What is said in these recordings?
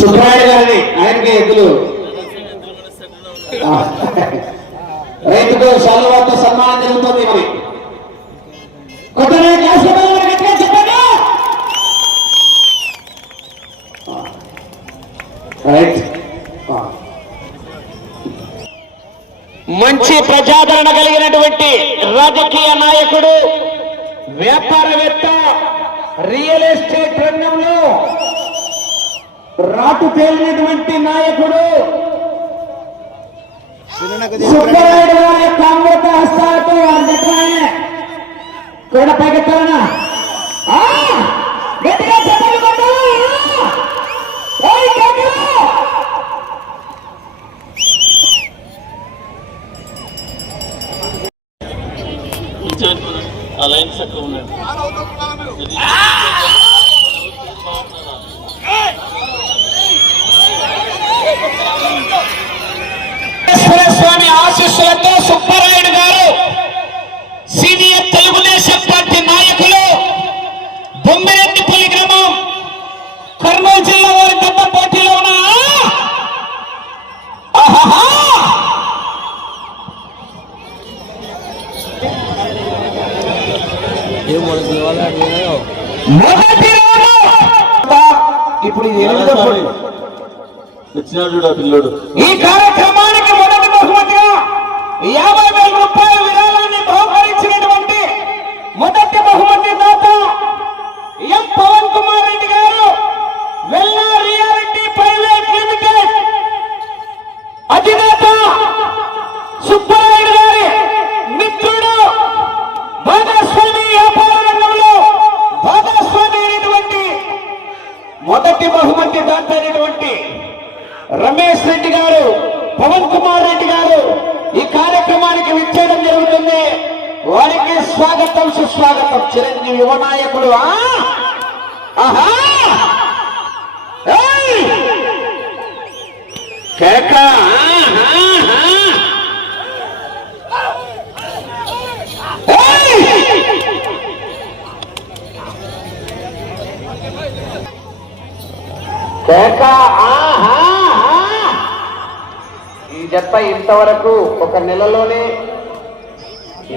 సుబ్రాయుడు గారిని ఆయనకి ఎద్దులు రైతుకు శాలువాతో సన్మానం జరుగుతుంది. మరి మంచి ప్రజాదరణ కలిగినటువంటి రాజకీయ నాయకుడు, వ్యాపారవేత్త, రియల్ ఎస్టేట్ రంగంలో రాటు తేలినటువంటి నాయకుడు సుబ్బరాయుడు గారి యొక్క అమృత హస్తాలతో కూడా పైకెత్తాలనా గట్టిగా చెప్పండి. అలయన్స్ అక్కడ ఉన్నాడు. స్వామి ఆశీస్సులతో సుబ్బరాయుడు గారు సీనియర్ తెలుగుదేశం పార్టీ నాయకులు, బొమ్మిరెడ్డిపల్లి గ్రామం, కర్నూలు జిల్లా వారి గత పోటీలో ఉన్న ఇప్పుడు ఈ కార్యక్రమానికి మొదటి బహుమతిగా 50,000 రూపాయల విరాళాన్ని బహుకరించినటువంటి మొదటి బహుమతి దాత ఎం పవన్ కుమార్ రెడ్డి గారు, వెల్లా రియాలిటీ ప్రైవేట్ లిమిటెడ్ అధినేత సుబ్బరాయుడు గారి మిత్రుడు, భాగస్వామి వ్యాపార రంగంలో భాగస్వామి అయినటువంటి మొదటి బహుమతి దాత అయినటువంటి రమేష్ రెడ్డి గారు, పవన్ కుమార్ రెడ్డి గారు ఈ కార్యక్రమానికి విచ్చేయడం జరుగుతుంది. వారికి స్వాగతం, సుస్వాగతం. చిరంజీవి యువ నాయకుడు కేక కేక. ఈ జత ఇంతవరకు ఒక నెలలోనే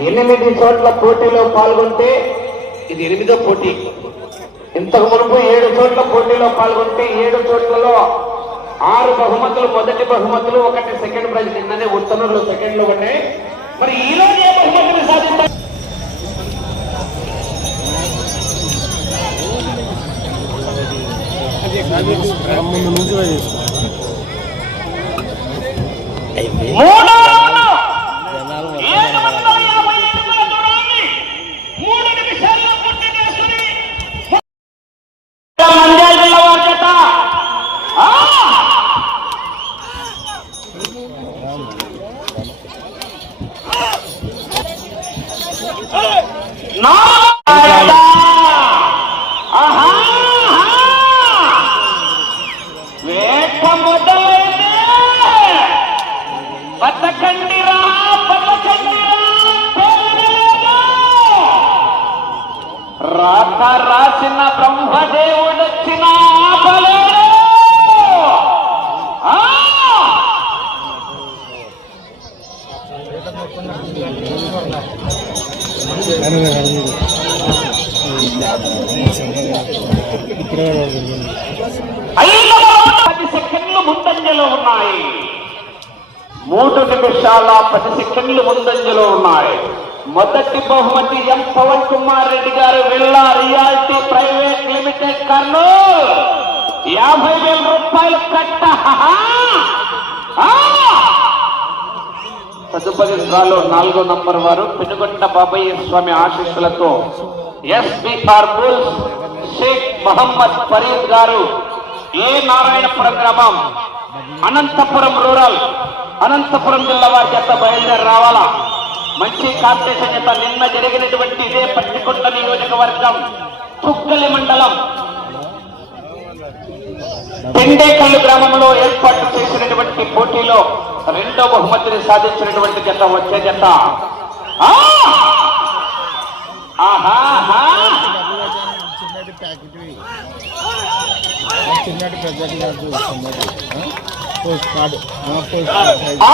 8 చోట్ల పోటీలో పాల్గొంటే ఇది 8వ పోటీ. ఇంతకు మునుపు 7 చోట్ల పోటీలో పాల్గొంటే 7 చోట్లలో 6 బహుమతులు మొదటి బహుమతులు, 1 సెకండ్ ప్రైజ్. నిన్ననే ఉత్తనూరులో సెకండ్లు ఉన్నాయి. మరి ఈ రోజు ఏ బహుమతిని సాధించారు? రాత రాసిన బ్రహ్మదేవుడొచ్చిన ఆపలేడు. సెకండ్లు ముందంజలో ఉన్నాయి. 3 నిమిషాల 10 సెకండ్లు ముందంజలో ఉన్నాయి. మొదటి బహుమతి ఎం పవన్ కుమార్ రెడ్డి గారు, వెల్లా రియాలిటీ ప్రైవేట్ లిమిటెడ్, కర్నూలు. 50,000 రూపాయలు కట్ట. తదుపరి డ్రాలో 4వ నంబర్ వారు పెనుగొండ బాబయ్య స్వామి ఆశీస్సులతో ఎస్బిఆర్ బుల్స్ షేక్ మహమ్మద్ ఫరీద్ గారు, ఏ నారాయణపురం గ్రామం, అనంతపురం రూరల్, అనంతపురం జిల్లా వారి జత బయలుదేరి రావాలా. మంచి కాంపిటీషన్ జత నిన్న జరిగినటువంటి ఇదే పట్టికొండ నియోజకవర్గం తుగ్గలి మండలం పెండేకల్లు గ్రామంలో ఏర్పాటు చేసినటువంటి పోటీలో 2వ బహుమతిని సాధించినటువంటి జత వచ్చే జత చిన్నటి ప్యాకెట్ చిన్నటి పెద్ద పోస్ట్ కార్డు పోస్ట్ కార్డు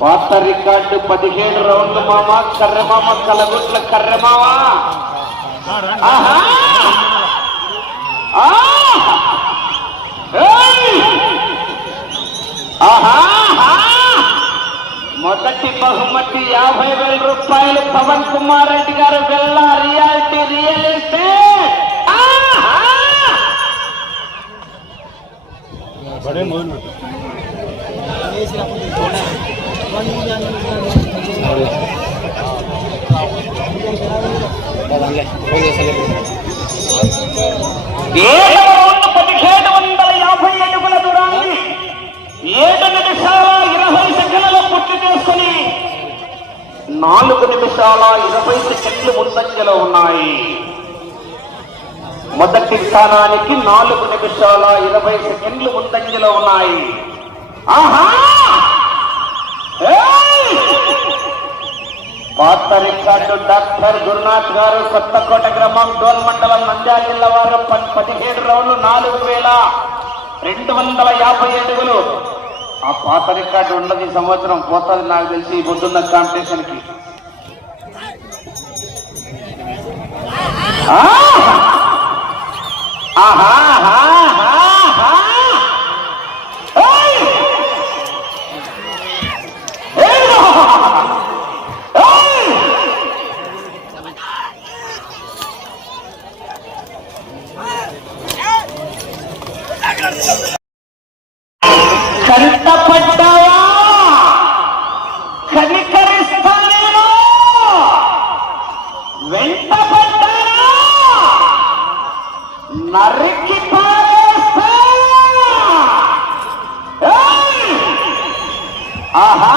పాత రికార్డు 17 రౌండ్లు మామ. కర్రెమామ కలగుట్ల కర్రెమామ. ఆహా! ఆహా! మొదటి బహుమతి 50,000 రూపాయలు. పవన్ కుమార్ రెడ్డి గారు వెళ్ళ రియాలిటీ రియల్ ఎస్టేట్. ఏడవ రౌండ్ 1750 అడుగుల దూరాన్ని 7 నిమిషాల 20 సెకండ్లలో పూర్తి చేసుకుని 4 నిమిషాల 20 సెకండ్లు ముందంజలో ఉన్నాయి. మొదటి స్థానానికి 4 నిమిషాల 20 సెకండ్లు ముందంజలో ఉన్నాయి. ఆహా! పాత రికార్డు డాక్టర్ గురునాథ్ గారు, కొత్తకోట గ్రామం, డోన్ మండలం, నంద్యాల జిల్లా వారు 17 రౌండ్లు 4,250 అడుగులు. ఆ పాత రికార్డు ఉండదు ఈ సంవత్సరం, పోతుంది నాకు తెలిసి పొద్దున్న కాంపిటీషన్ కి. కంటపడ్డావా? కనికరిస్తా నేను. వెంటపడ్డానా? నరికి పారేస్తా. ఆహా!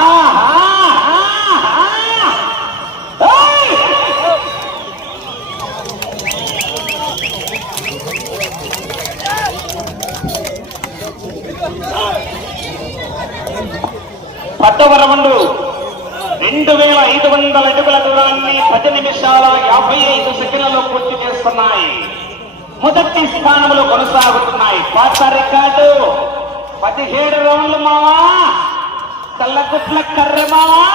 పదవ రౌండ్ 2,500 అడుగుల దూరాన్ని 10 నిమిషాల 55 సెకండ్లలో పూర్తి చేస్తున్నాయి. మొదటి స్థానంలో కొనసాగుతున్నాయి. పాత రికార్డు 17 రౌండ్లు మావా. కళ్ళకుట్ల కర్రె మావా.